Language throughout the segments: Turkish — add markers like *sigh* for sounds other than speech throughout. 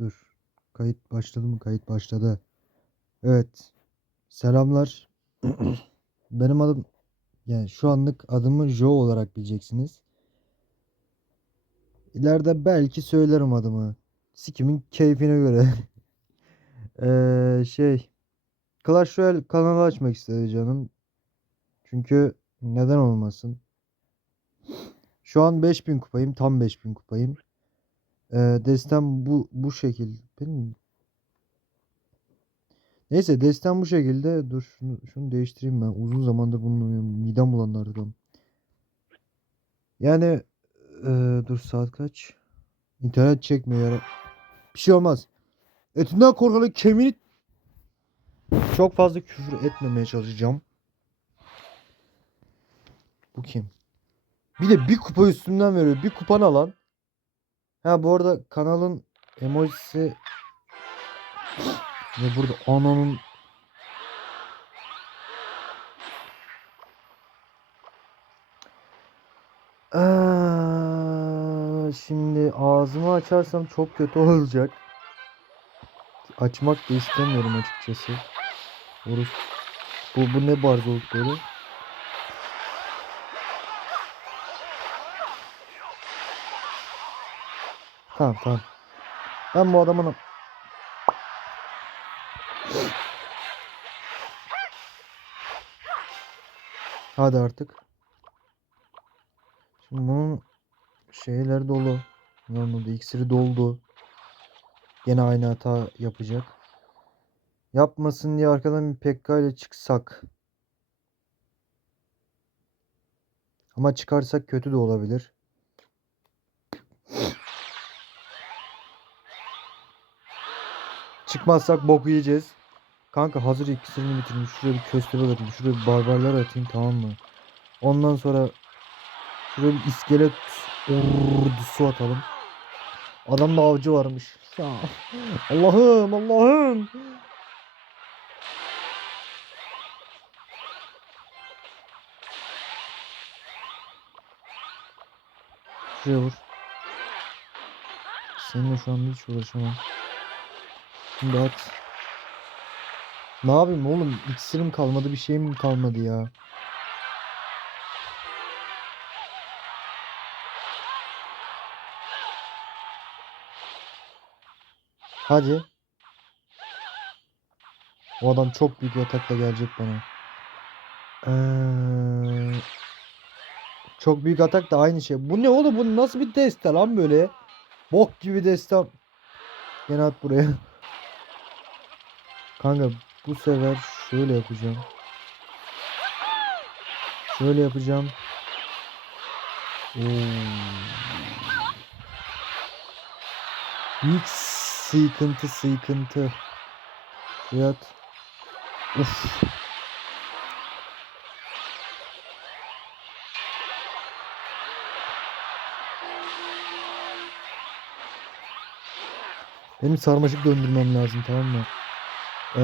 Dur. Kayıt başladı mı? Kayıt başladı. Evet. Selamlar. *clears throat* Benim adım yani şu anlık adımı Jo olarak bileceksiniz. İleride belki söylerim adımı. Sikimin keyfine göre. Eee *laughs* şey Clash Royale kanalı açmak istedi canım. Çünkü neden olmasın? Şu an 5000 kupayım. Tam 5000 kupayım. Ee, destem bu bu şekil. Benim Neyse destem bu şekilde. Dur şunu, şunu değiştireyim ben. Uzun zamandır oynuyorum. Midem bulanlardan. Yani ee, dur saat kaç? İnternet çekmiyor. Bir şey olmaz. Etinden korkalı kemiğini çok fazla küfür etmemeye çalışacağım. Bu kim? Bir de bir kupa üstümden veriyor. Bir kupan alan. Ha bu arada kanalın emojisi ve burada ananın Aa, şimdi ağzımı açarsam çok kötü olacak. Açmak da istemiyorum açıkçası. Bu, bu ne barzoluk böyle? Tamam tamam. Ben bu adamın Hadi artık. Şimdi bunun şeyler dolu. Normalde iksiri doldu. Gene aynı hata yapacak. Yapmasın diye arkadan bir Pekka ile çıksak. Ama çıkarsak kötü de olabilir. Çıkmazsak bok yiyeceğiz. Kanka hazır iksirini bitirdim. Şuraya bir köstebek atayım. Şuraya bir barbarlar atayım tamam mı? Ondan sonra şuraya bir iskelet ordusu atalım. Adamda avcı varmış. Allah'ım Allah'ım. Şuraya vur. Seninle şu anda hiç uğraşamam. Şimdi at. Ne yapayım oğlum? İksirim kalmadı bir şeyim kalmadı ya. Hadi. O adam çok büyük yatakla gelecek bana. Ee, çok büyük atak da aynı şey. Bu ne oğlum? Bu nasıl bir deste lan böyle? Bok gibi deste. Gene at buraya. *laughs* Kanka bu sefer şöyle yapacağım. Şöyle yapacağım. Oo. Büyük sıkıntı sıkıntı. Fiyat. Uf. Benim sarmaşık döndürmem lazım tamam mı? Ee,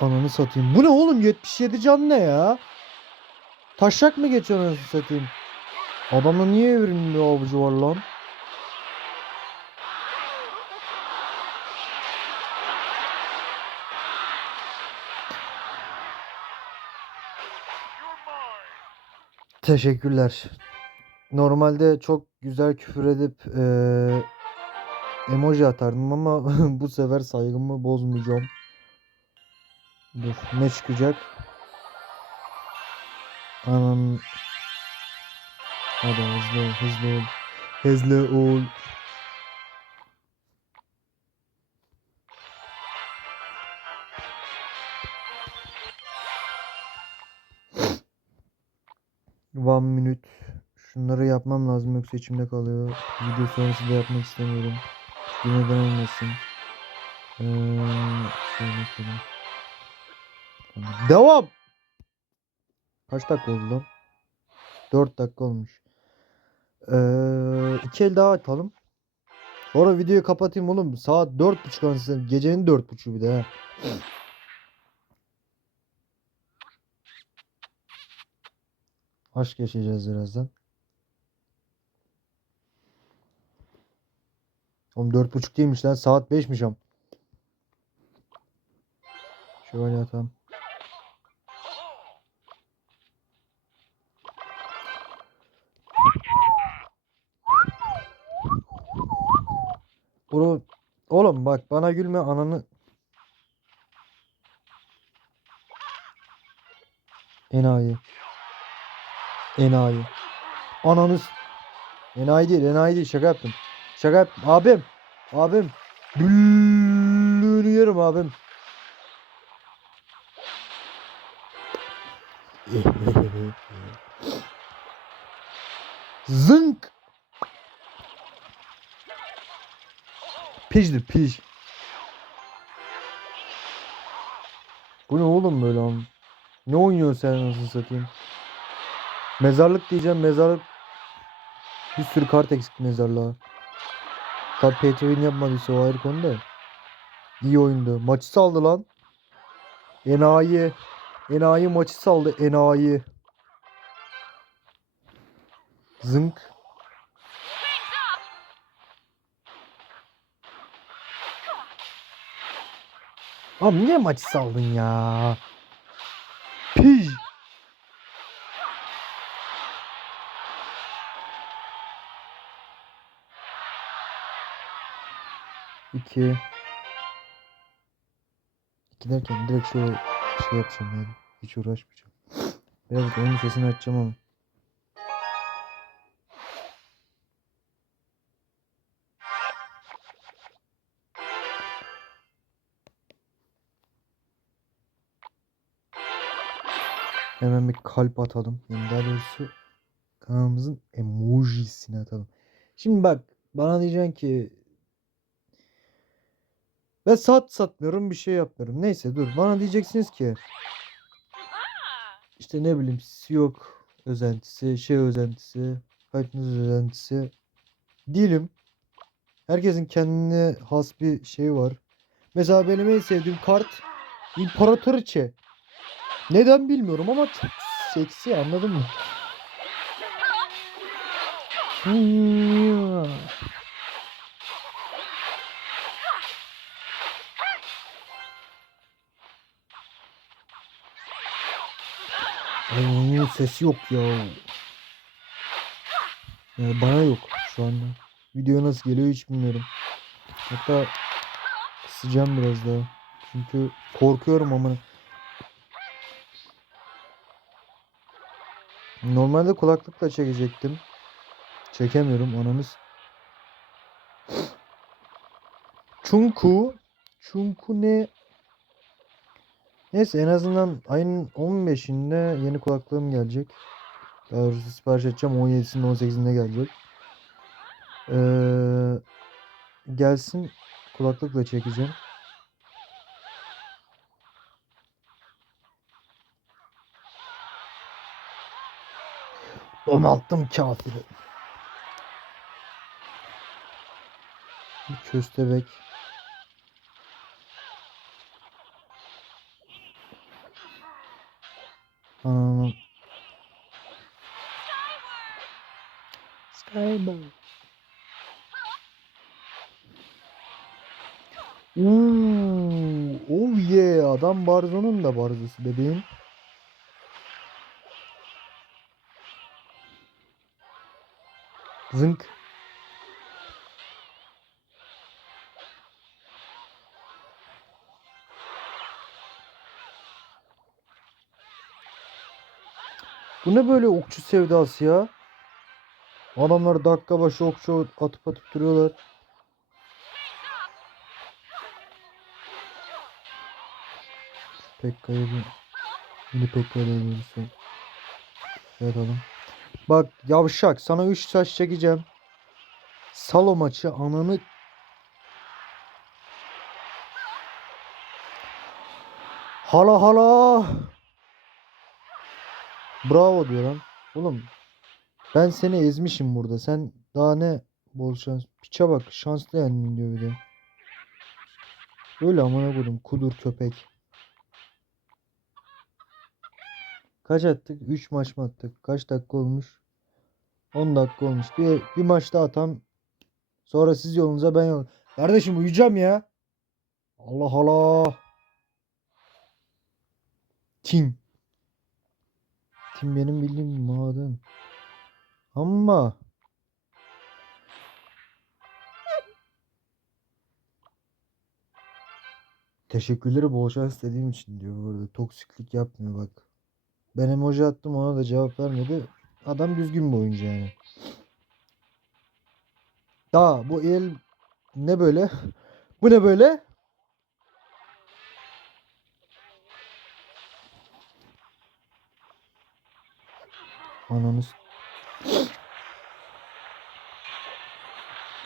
ananı satayım. Bu ne oğlum? 77 can ne ya? Taşak mı geçiyor anasını satayım? Adamda niye evrimli avcı var lan? Teşekkürler. Normalde çok güzel küfür edip eee, emoji atardım ama *laughs* bu sefer saygımı bozmayacağım. Dur ne çıkacak? Anam. Hadi hızlı ol, hızlı ol. Hızlı ol. One minute. Şunları yapmam lazım yoksa içimde kalıyor. Video sonrası da yapmak istemiyorum. Bir neden olmasın. Ee, şöyle. Devam. Kaç dakika oldu lan? 4 dakika olmuş. Ee, iki el daha atalım. Sonra videoyu kapatayım oğlum. Saat 4.30 anasını. Gecenin 4.30'u bir de ha. Aşk yaşayacağız birazdan. Oğlum 4.30 değilmiş lan saat 5'miş am. Şöyle atalım. Oğlum, oğlum bak bana gülme ananı. Enayi. Enayi. Ananız. Enayi değil, enayi değil. Şaka yaptım. Şaka yaptım. Abim. Abim. Büllüğünü yerim abim. *laughs* Zınk. Pijdir pij. Bu ne oğlum böyle am? Ne oynuyorsun sen nasıl satayım? Mezarlık diyeceğim mezarlık. Bir sürü kart eksik mezarlığa. Tabi Petro'nun yapmadıysa o ayrı konu da. İyi oyundu. Maçı saldı lan. Enayi. Enayi maçı saldı. Enayi. Zınk. Abi niye maçı saldın ya? 2 2 derken direkt şöyle şey yapacağım yani. Hiç uğraşmayacağım. *gasps* Biraz da onun sesini açacağım ama. Hemen bir kalp atalım. Yani daha doğrusu kanalımızın emojisini atalım. Şimdi bak bana diyeceksin ki ben saat satmıyorum bir şey yapmıyorum. Neyse dur bana diyeceksiniz ki işte ne bileyim yok özentisi, şey özentisi, Katniss özentisi değilim. Herkesin kendine has bir şey var. Mesela benim en sevdiğim kart İmparatoriçe. Neden bilmiyorum ama çok seksi anladın mı? Ay sesi yok ya. Yani bana yok şu anda. Video nasıl geliyor hiç bilmiyorum. Hatta kısacağım biraz daha. Çünkü korkuyorum ama. Normalde kulaklıkla çekecektim. Çekemiyorum ananız. Çünkü çünkü ne? Neyse en azından ayın 15'inde yeni kulaklığım gelecek. Daha doğrusu sipariş edeceğim 17'sinde 18'inde gelecek. Ee, gelsin kulaklıkla çekeceğim. Donalttım kafiri. Köstebek. Adam Barzo'nun da Barzo'su bebeğim. Zınk. Bu ne böyle okçu sevdası ya? Adamlar dakika başı okçu atıp atıp duruyorlar. Pekka'yı bir mini Pekka'yı da Şey atalım. Bak yavşak sana 3 saç çekeceğim. Salo maçı ananı Hala hala. Bravo diyor lan. Oğlum ben seni ezmişim burada. Sen daha ne bol şans. Piça bak şanslı yendin diyor bir de. Öyle amına koydum kudur köpek. Kaç attık? 3 maç mı attık? Kaç dakika olmuş? 10 dakika olmuş. Bir, bir maçta atam Sonra siz yolunuza ben yol. Kardeşim uyuyacağım ya. Allah Allah. Tim. Tim benim bildiğim maden. Ama teşekkürleri bol şans istediğim için diyor burada. Toksiklik yapmıyor bak. Ben emoji attım ona da cevap vermedi. Adam düzgün bir oyuncu yani. Daha bu el ne böyle? *laughs* Bu ne böyle? Ananız.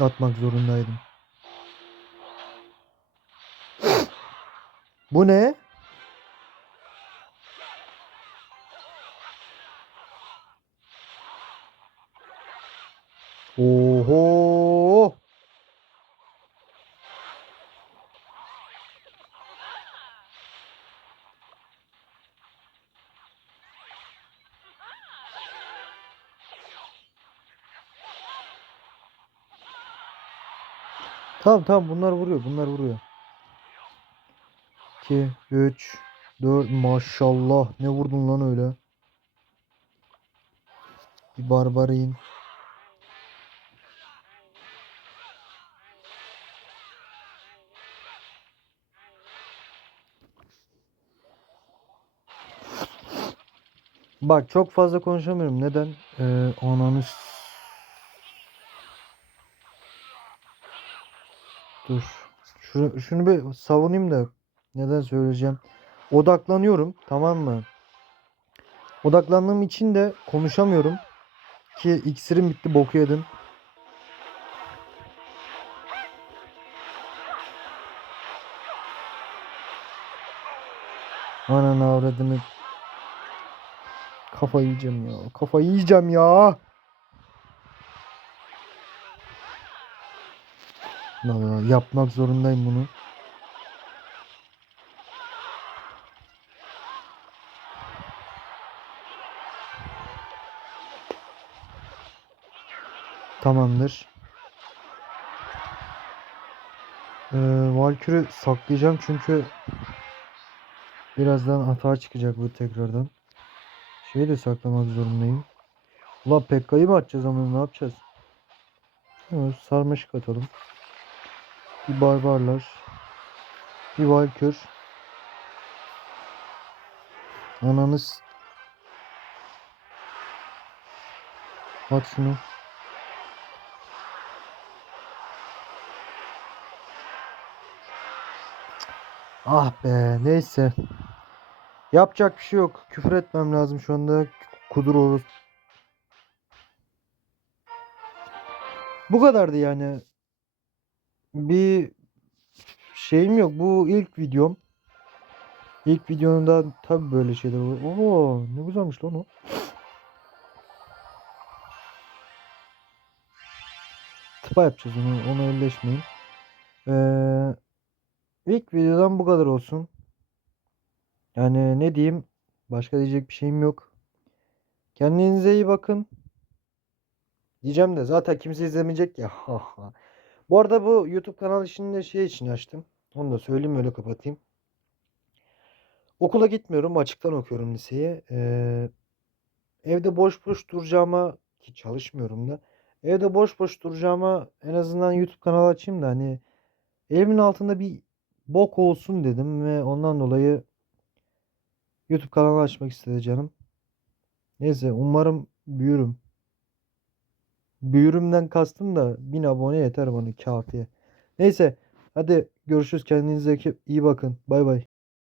Atmak zorundaydım. Bu ne? Oho! Tamam tamam bunlar vuruyor bunlar vuruyor. 2 3 4 maşallah ne vurdun lan öyle. Bir barbarayın. Bak çok fazla konuşamıyorum. Neden? Ee, ananı Dur. Şunu, şunu bir savunayım da neden söyleyeceğim. Odaklanıyorum tamam mı? Odaklandığım için de konuşamıyorum. Ki iksirim bitti boku yedim. Ananı avradını. Kafayı yiyeceğim ya. Kafayı yiyeceğim ya. Ya, yapmak zorundayım bunu. Tamamdır. Ee, Valkyrie'yi saklayacağım çünkü birazdan hata çıkacak bu tekrardan. Şeyi de saklamak zorundayım. Ulan Pekka'yı mı atacağız ama ne yapacağız? Evet, sarmaşık atalım. Bir barbarlar. Bir Valkür. Ananız. At şunu. Ah be neyse. Yapacak bir şey yok. Küfür etmem lazım şu anda. Kudur olur. Bu kadardı yani. Bir şeyim yok. Bu ilk videom. İlk videonda tabi böyle şeyler olur. Oo ne güzelmiş lan o. Tıpa yapacağız onu. Ona elleşmeyin. Ee, ilk videodan bu kadar olsun. Yani ne diyeyim? Başka diyecek bir şeyim yok. Kendinize iyi bakın. Diyeceğim de zaten kimse izlemeyecek ya. *laughs* Bu arada bu YouTube kanal işini de şey için açtım. Onu da söyleyeyim öyle kapatayım. Okula gitmiyorum. Açıktan okuyorum liseyi. Ee, evde boş boş duracağıma ki çalışmıyorum da. Evde boş boş duracağıma en azından YouTube kanalı açayım da hani elimin altında bir bok olsun dedim ve ondan dolayı YouTube kanalı açmak istedi canım. Neyse umarım büyürüm. Büyürümden kastım da 1000 abone yeter bana kafiye. Neyse hadi görüşürüz kendinize iyi bakın. Bay bay.